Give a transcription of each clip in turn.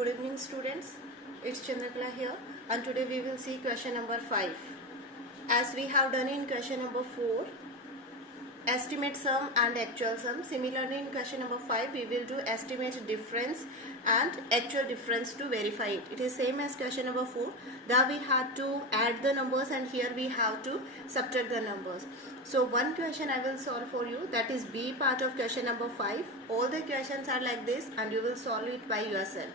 Good evening students, it's Chandrakala here and today we will see question number 5. As we have done in question number 4, estimate sum and actual sum. Similarly in question number 5 we will do estimate difference and actual difference to verify it. It is same as question number 4. There we had to add the numbers and here we have to subtract the numbers. So one question I will solve for you, that is B part of question number 5. All the questions are like this and you will solve it by yourself.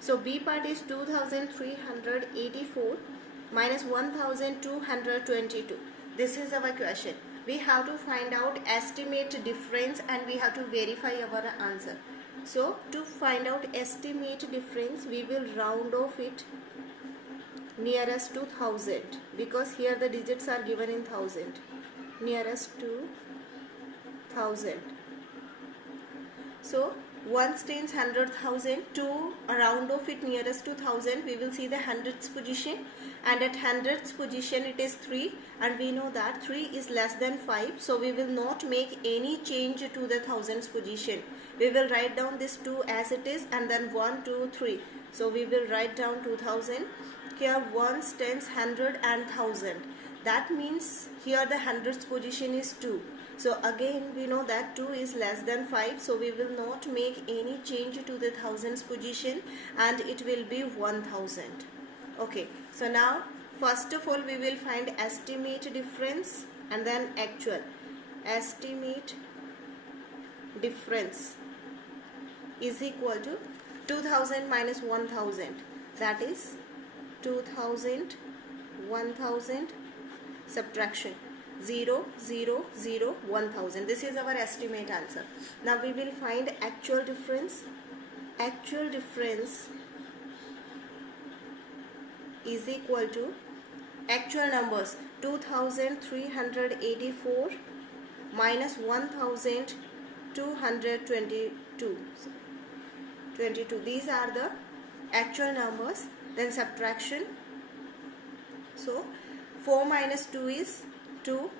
So B part is 2384 minus 1222. This is our question. We have to find out estimate difference and we have to verify our answer. So to find out estimate difference, we will round off it nearest to 1000 because here the digits are given in 1000. Nearest to 1000. So 1 stands 100,000. To round off it nearest to 1000, we will see the hundredths position, and at hundredths position it is 3, and we know that 3 is less than 5, so we will not make any change to the thousands position. We will write down this 2 as it is and then 1, 2, 3. So we will write down 2000. Here 1 stands 100 and 1000. That means here the hundredths position is 2. So again we know that 2 is less than 5, so we will not make any change to the thousands position and it will be 1000. Okay, so now first of all we will find estimate difference and then actual. Estimate difference is equal to 2000 minus 1000, that is 2000, 1000, subtraction 0, 0, 0, 1000. This is our estimate answer. Now we will find actual difference. Actual difference is equal to actual numbers 2384 minus 1222. These are the actual numbers. Then subtraction. So 4 minus 2 is 2,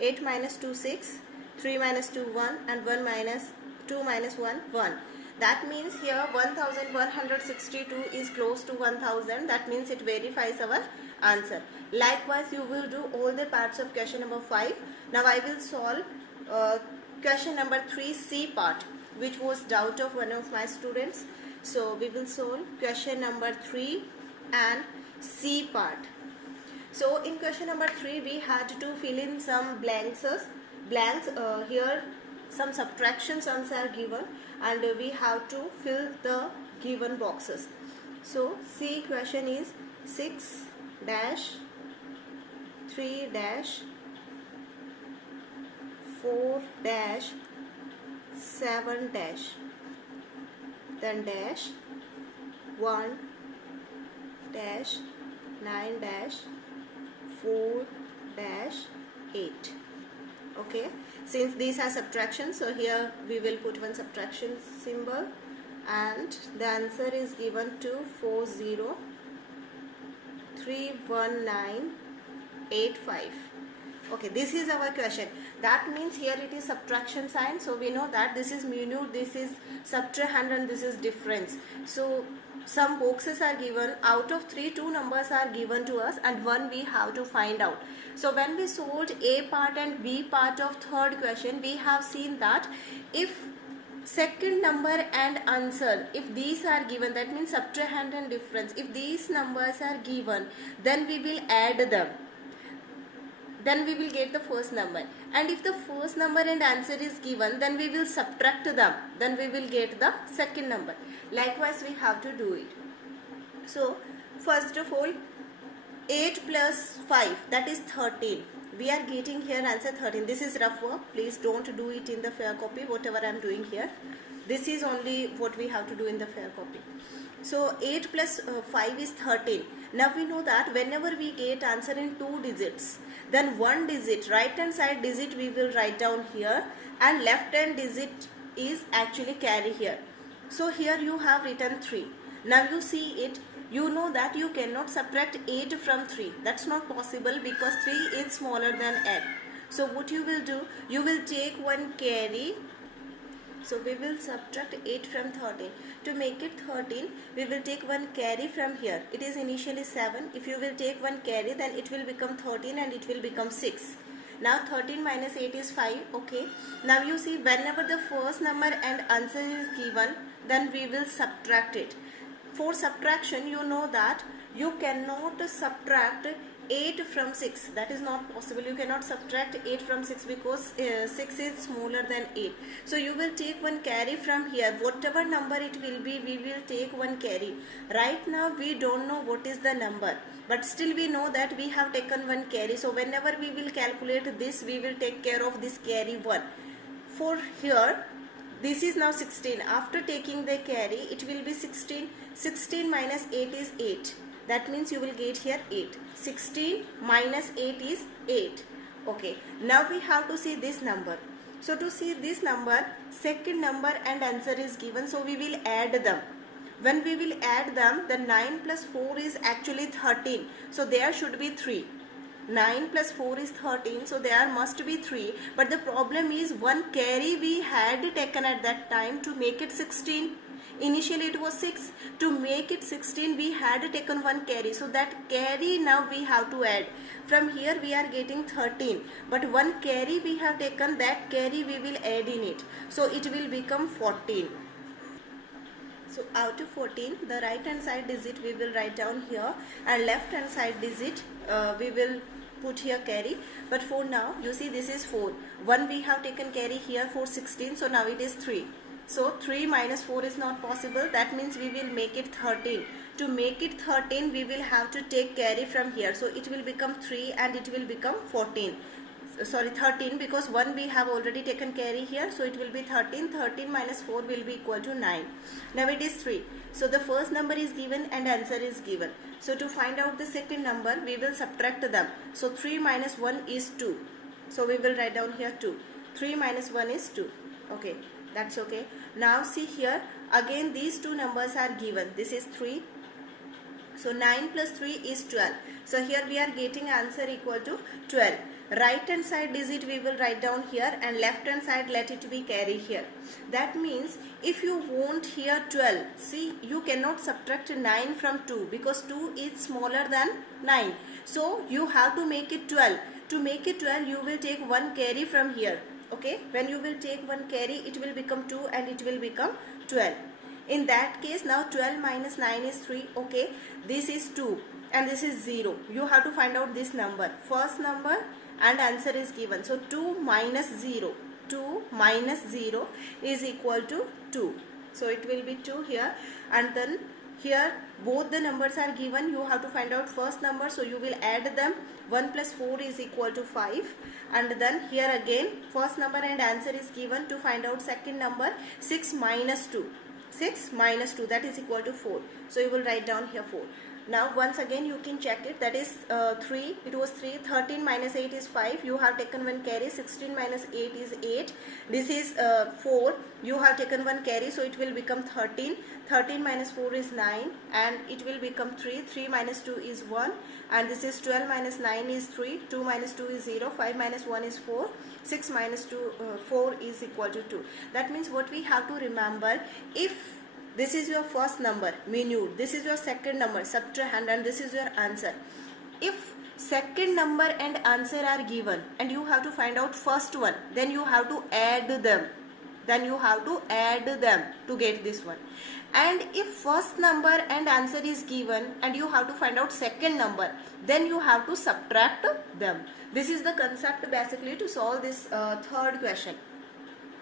8 minus 2 6, 3 minus 2 1 and 1 minus 2 minus 1 1. That means here 1162 is close to 1000. That means it verifies our answer. Likewise you will do all the parts of question number 5. Now I will solve question number 3 C part, which was doubt of one of my students. So we will solve question number 3 and C part. So in question number 3 we had to fill in some blanks. Here some subtraction sums are given and we have to fill the given boxes. So C question is 6 dash 3 dash 4 dash 7 dash then dash 1 dash 9 dash 4 dash 8. Okay, since these are subtractions, so here we will put one subtraction symbol and the answer is given to 4031985. Okay, this is our question. That means here it is subtraction sign, so we know that this is minute, this is subtrahend and this is difference. So some boxes are given. Out of 3, 2 numbers are given to us and 1 we have to find out. So when we solved A part and B part of third question, we have seen that if second number and answer, if these are given, that means subtrahend and difference, if these numbers are given, then we will add them. Then we will get the first number, and if the first number and answer is given, then we will subtract them, then we will get the second number. Likewise we have to do it. So first of all 8 plus 5, that is 13. We are getting here answer 13. This is rough work, please don't do it in the fair copy whatever I am doing here. This is only what we have to do in the fair copy. So 8 plus 5 is 13. Now we know that whenever we get answer in 2 digits, then 1 digit, right hand side digit we will write down here and left hand digit is actually carry here. So here you have written 3. Now you see it, you know that you cannot subtract 8 from 3. That's not possible because 3 is smaller than 8. So what you will do, you will take one carry So we will subtract 8 from 13. To make it 13, we will take one carry from here. It is initially 7. If you will take one carry, then it will become 13 and it will become 6. Now 13 minus 8 is 5. Okay. Now you see, whenever the first number and answer is given, then we will subtract it. For subtraction, you know that you cannot subtract 8 from 6. That is not possible. You cannot subtract 8 from 6 because 6 is smaller than 8. So you will take one carry from here. Whatever number it will be, we will take one carry. Right now we don't know what is the number, but still we know that we have taken one carry. So whenever we will calculate this, we will take care of this carry 1. For here, this is now 16. After taking the carry, it will be 16. 16 minus 8 is 8. That means you will get here 8. 16 minus 8 is 8. Okay. Now we have to see this number. So to see this number, second number and answer is given. So we will add them. When we will add them, the 9 plus 4 is actually 13. So there should be 3. 9 plus 4 is 13, so there must be 3. But the problem is one carry we had taken at that time to make it 16. Initially it was 6. To make it 16, we had taken one carry. So that carry now we have to add. From here we are getting 13. But one carry we have taken, that carry we will add in it. So it will become 14. So out of 14, the right hand side digit we will write down here, and left hand side digit we will put here carry. But for now, you see, this is 4. 1 we have taken carry here for 16, so now it is 3. So 3 minus 4 is not possible. That means we will make it 13. To make it 13, we will have to take carry from here. So it will become 3 and it will become 14. Sorry, 13, because 1 we have already taken carry here. So it will be 13. 13 minus 4 will be equal to 9. Now it is 3. So the first number is given and answer is given. So to find out the second number, we will subtract them. So 3 minus 1 is 2. So we will write down here 2. 3 minus 1 is 2. Okay, that's okay. Now see here, again these two numbers are given. This is 3. So 9 plus 3 is 12. So here we are getting answer equal to 12. Right hand side digit we will write down here, and left hand side let it be carry here. That means if you want here 12, see, you cannot subtract 9 from 2 because 2 is smaller than 9. So you have to make it 12. To make it 12, you will take one carry from here. Okay, when you will take one carry, it will become 2 and it will become 12. In that case, now 12 minus 9 is 3. Okay, this is 2 and this is 0. You have to find out this number. First number and answer is given. So 2 minus 0. 2 minus 0 is equal to 2. So it will be 2 here, and then here both the numbers are given. You have to find out first number. So you will add them. 1 plus 4 is equal to 5. And then here again first number and answer is given. To find out second number, 6 minus 2. 6 minus 2, that is equal to 4. So you will write down here 4. Now once again you can check it. That is 3. It was 3. 13 minus 8 is 5. You have taken one carry. 16 minus 8 is 8. This is 4. You have taken one carry. So it will become 13. 13 minus 4 is 9. And it will become 3. 3 minus 2 is 1. And this is 12 minus 9 is 3. 2 minus 2 is 0. 5 minus 1 is 4. 6 minus 4 is equal to 2. That means what we have to remember, if this is your first number, minute, this is your second number, subtrahend, and this is your answer. If second number and answer are given and you have to find out first one, then you have to add them. Then you have to add them to get this one. And if first number and answer is given and you have to find out second number, then you have to subtract them. This is the concept basically to solve this third question.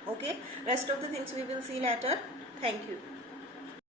Okay, rest of the things we will see later. Thank you.